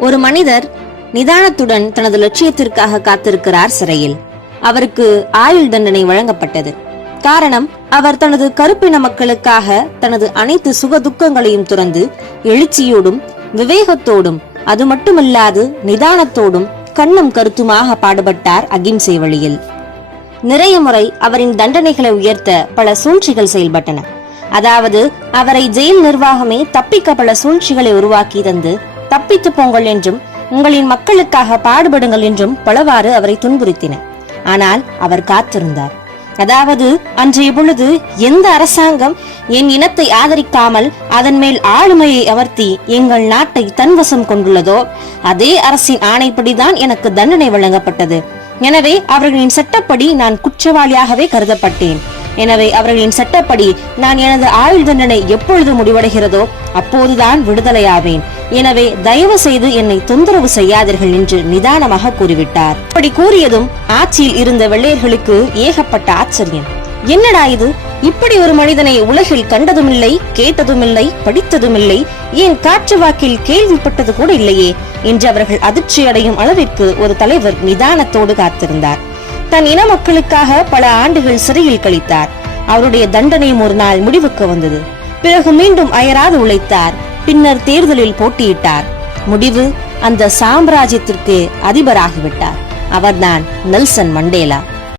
ஒரு மனிதர் நிதானத்துடன் தனது லட்சியத்திற்காக காத்திருக்கிறார் சிறையில். அவருக்கு ஆயுள் தண்டனை வழங்கப்பட்டது. காரணம், அவர் தனது கருப்பின மக்களுக்காக தனது அனைத்து சுக துக்கங்களையும் துறந்து எழுச்சியோடும் விவேகத்தோடும் அது மட்டுமல்லாது நிதானத்தோடும் கண்ணும் கருத்துமாக பாடுபட்டார் அகிம்சை வழியில். நிறைய முறை அவரின் தண்டனைகளை உயர்த்த பல சூழ்ச்சிகள் செயல்பட்டன. அதாவது, அவரை ஜெயில் நிர்வாகமே தப்பிக்க பல சூழ்ச்சிகளை உருவாக்கி தந்து தப்பித்து போங்கள் என்றும் உங்களின் மக்களுக்காக பாடுபடுங்கள் என்றும் பலவாறு அவரை துன்புறுத்தின. ஆனால் அவர் காத்திருந்தார். அதாவது, அன்றைய பொழுது எந்த அரசாங்கம் என் இனத்தை ஆதரிக்காமல் அதன் மேல் ஆளுமையை அமர்த்தி எங்கள் நாட்டை தன்வசம் கொண்டுள்ளதோ அதே அரசின் ஆணைப்படிதான் எனக்கு தண்டனை வழங்கப்பட்டது. எனவே அவர்களின் சட்டப்படி நான் குற்றவாளியாகவே கருதப்பட்டேன். எனவே அவர்களின் சட்டப்படி நான் எனது ஆயுள் தண்டனை எப்பொழுது முடிவடைகிறதோ அப்போதுதான் விடுதலையாவேன். எனவே தயவு செய்து என்னை தொந்தரவு செய்யாதீர்கள் என்று நிதானமாக கூறிவிட்டார். அப்படி கூறியதும் ஆட்சியில் இருந்த வெள்ளையர்களுக்கு ஏகப்பட்ட ஆச்சரியம். என்னடா இது, இப்படி ஒரு மனிதனை உலகில் கண்டதுமில்லை, கேட்டதுமில்லை, படித்ததுமில்லை, ஏன் காற்று வாக்கில் கேள்விப்பட்டது கூட இல்லையே என்று அவர்கள் அதிர்ச்சி அடையும் அளவிற்கு ஒரு தலைவர் நிதானத்தோடு காத்திருந்தார். தன் இன மக்களுக்காக பல ஆண்டுகள் சிறையில் கழித்தார். அவருடைய தண்டனையும் ஒரு நாள் முடிவுக்கு வந்தது. பிறகு மீண்டும் அயராது உழைத்தார். பின்னர் தேர்தலில் போட்டியிட்டார். முடிவு, அந்த சாம்ராஜ்யத்திற்கு அதிபராகிவிட்டார். அவர்தான் நெல்சன் மண்டேலா.